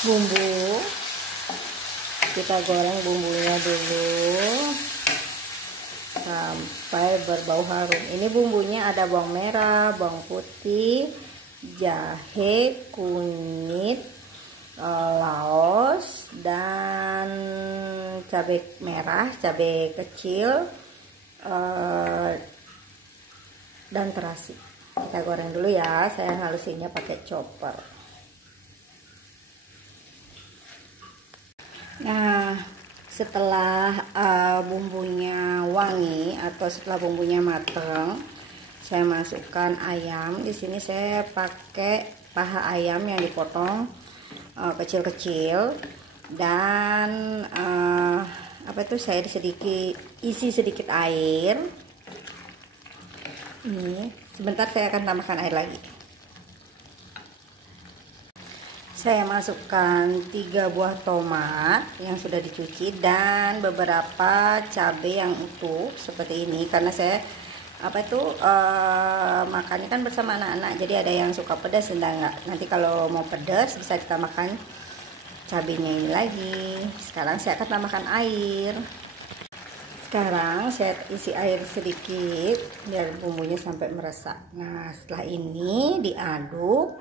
Bumbu kita goreng bumbunya dulu sampai berbau harum. Ini bumbunya ada bawang merah, bawang putih, jahe, kunyit, laos, dan cabai merah, cabai kecil, dan terasi. Kita goreng dulu ya, saya halusinnya pakai chopper. Nah, setelah bumbunya wangi atau setelah bumbunya mateng, saya masukkan ayam. Di sini saya pakai paha ayam yang dipotong kecil-kecil, dan saya isi sedikit air. Ini sebentar saya akan tambahkan air lagi. Saya masukkan 3 buah tomat yang sudah dicuci dan beberapa cabai yang utuh seperti ini, karena saya makannya kan bersama anak-anak, jadi ada yang suka pedas dan enggak. Nanti kalau mau pedas bisa ditambahkan cabainya ini lagi. Sekarang saya akan tambahkan air. Sekarang saya isi air sedikit biar bumbunya sampai meresap. Nah, setelah ini diaduk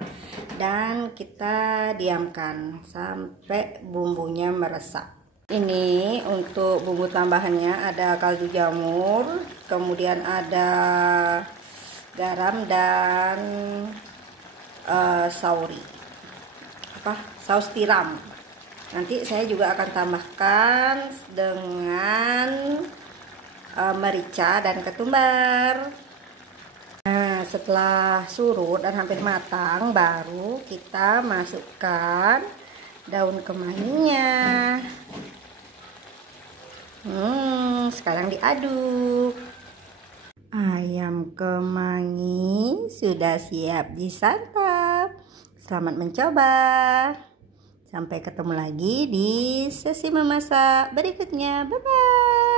dan kita diamkan sampai bumbunya meresap. Ini untuk bumbu tambahannya ada kaldu jamur, kemudian ada garam dan saus tiram. Nanti saya juga akan tambahkan dengan merica dan ketumbar. Nah, setelah surut dan hampir matang, baru kita masukkan daun kemanginya. Sekarang diaduk. Ayam kemangi sudah siap disantap. Selamat mencoba. Sampai ketemu lagi di sesi memasak berikutnya. Bye-bye.